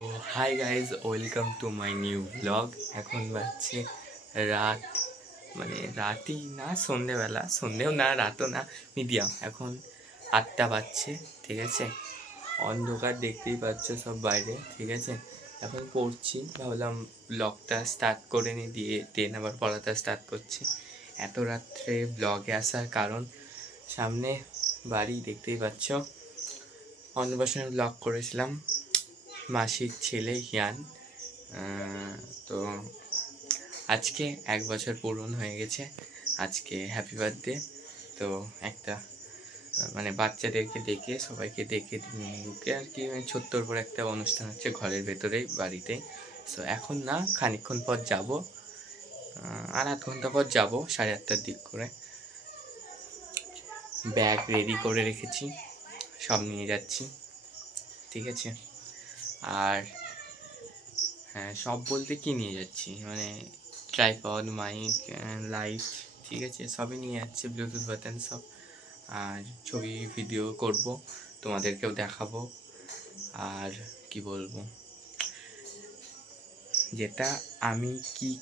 তো hi guys, welcome to my new blog. এখন বাজছে রাত, মানে রাতই না, সন্ধেবেলা, সন্ধেও না রাতও না, মিডিয়াম। এখন 8টা বাজছে, ঠিক আছে। অন্ধকার দেখতেই পাচ্ছ সব বাইরে, ঠিক আছে। এখন পড়ছি, ভাবলাম ব্লগটা স্টার্ট করে নি, দিয়ে আবার পড়াটা স্টার্ট করছি। এত রাত্রে ব্লগে আসার কারণ, সামনে বাড়ি দেখতেই পাচ্ছ, অন্নপ্রাশনের ব্লগ করেছিলাম, মাসির ছেলে হিয়ান। তো আজকে 1 বছর পূরণ হয়ে গেছে, আজকে হ্যাপি বার্থডে। তো একটা মানে বাচ্চাদেরকে ডেকে, সবাইকে ডেকে ঢুকে আর কি, মানে ছোট্টর উপর একটা অনুষ্ঠান হচ্ছে ঘরের ভেতরেই, বাড়িতেই। সো এখন না, খানিকক্ষণ পর যাব, আর 8 ঘন্টা পর যাব, 8:30টার দিক করে। ব্যাগ রেডি করে রেখেছি, সব নিয়ে যাচ্ছি, ঠিক আছে। আর হ্যাঁ, সব বলতে কি নিয়ে যাচ্ছি, মানে ট্রাইপড, মাইক, লাইট, ঠিক আছে, সবই নিয়ে যাচ্ছি, ব্লুটুথ বাটন সব। আর ছবি ভিডিও করব, তোমাদেরকেও দেখাবো। আর কি বলবো, যেটা আমি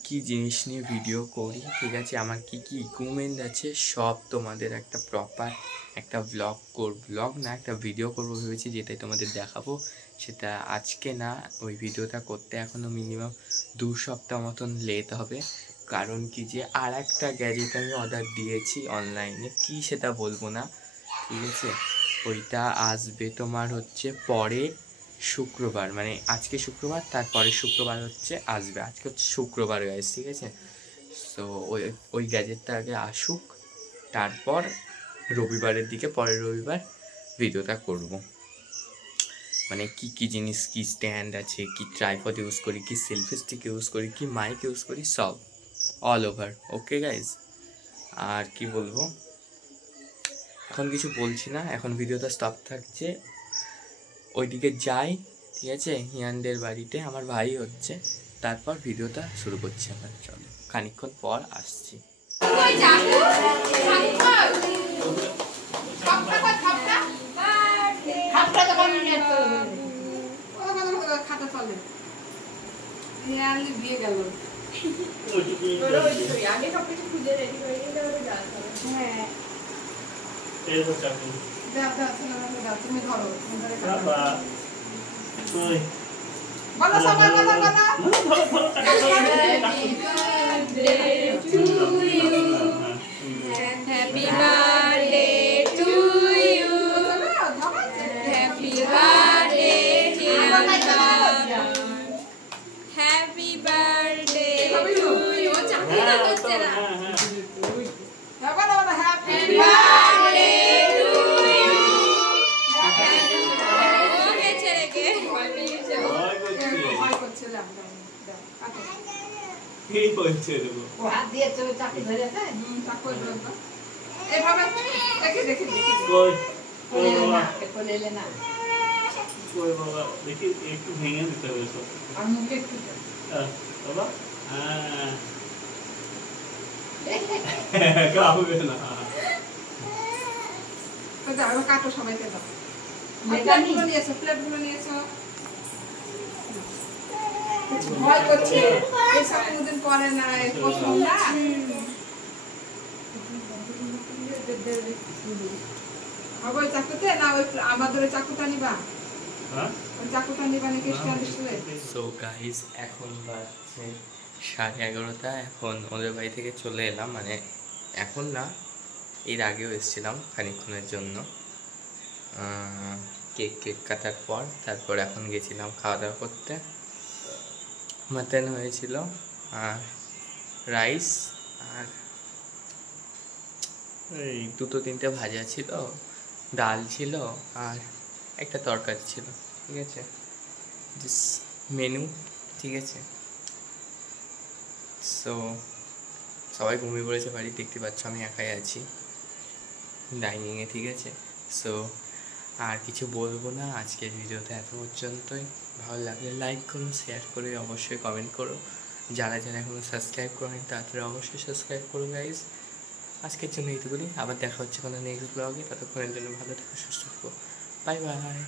কি জিনিস নিয়ে ভিডিও করি, ঠিক আছে, আমার কি ইকুইপমেন্ট আছে, সব তোমাদের একটা প্রপার একটা ব্লগ না, একটা ভিডিও করবো ভেবেছি, যেটাই তোমাদের দেখাবো। সেটা আজকে না, ওই ভিডিওটা করতে এখনও মিনিমাম 2 সপ্তাহ মতন লেট হবে। কারণ কি, যে আর একটা গ্যাজেট আমি অর্ডার দিয়েছি অনলাইনে, কি সেটা বলবো না, ঠিক আছে। ওইটা আসবে তোমার হচ্ছে পরে শুক্রবার, মানে আজকে শুক্রবার, তারপরে শুক্রবার হচ্ছে আসবে। আজকে হচ্ছে শুক্রবার গাইস, ঠিক আছে। সো ওই গ্যাজেটটা আগে আসুক, তারপর রবিবারের দিকে, পরের রবিবার ভিডিওটা করব। মানে কি জিনিস, কি স্ট্যান্ড আছে, কি ট্রাইপড ইউজ করি, কি সেলফি স্টিক ইউজ করি, কি মাইক ইউজ করি, সব অল ওভার। ওকে গাইজ, আর কি বলবো, এখন কিছু বলছি না, এখন ভিডিওটা স্টপ থাকছে। ওইদিকে যাই, ঠিক আছে, হিয়ানদের বাড়িতে আমার ভাই হচ্ছে, তারপর ভিডিওটা শুরু করছি। আমার চলো, খানিকক্ষণ পর আসছি। তুমি ধরো বলো সবার কথা কথা। Happy birthday to you. Happy birthday dear Baba. Happy birthday to you. চাকরিটা করছে না। Happy birthday to you. ওকে ছেড়েকে এই হচ্ছে দেখো, ও হাত দিয়ে চাকরি ধরেছে, চাকরি ধরলো এইভাবে, দেখে দেখে দেখে কই কোলে না, কোলে না, কই বাবা, দেখি একটু ভেঙে দিতে হবে সব। আর মুখে একটু বাবা কাউকে না, তো যাও কাটো, সবাইকে দাও। প্লেটগুলো নিয়েছো, প্লেটগুলো নিয়েছো। ভয় করছে, এসব কোনোদিন করে না, প্রথম না। ওই চাকুতে না, ওই আমাদের ওই চাকুটা নিবা, ওই চাকুটা নিবা নাকি স্ট্যান্ড স্কুলে। সো গাইস, এখন বাজছে 11:30। এখন ওদের বাড়ি থেকে চলে এলাম, মানে এখন না, এর আগেও এসেছিলাম খানিকক্ষণের জন্য, কেক কাটার পর। তারপর এখন গেছিলাম খাওয়া দাওয়া করতে, মাটন হয়েছিল, আর রাইস, আর এই 2-3টে ভাজা ছিল, ডাল ছিল, আর একটা তরকারি ছিল, ঠিক আছে, মেনু, ঠিক আছে। সো সবাই ঘুমিয়ে পড়েছে বাড়ি, দেখতে পাচ্ছ আমি একাই আছি ডাইনিংয়ে, ঠিক আছে। সো আর কিছু বলবো না, আজকের ভিডিওটা এত পর্যন্তই। ভালো লাগলে লাইক করো, শেয়ার করে অবশ্যই কমেন্ট করো। যারা এখনও সাবস্ক্রাইব করেন তাদের অবশ্যই সাবস্ক্রাইব করো গাইজ। আজকের জন্য এইটুকুনি, আবার দেখা হচ্ছে কোনো নেক্সট ব্লগে। ততক্ষণের জন্য ভালো থাকো, সুস্থ থাকো, বাই বাই।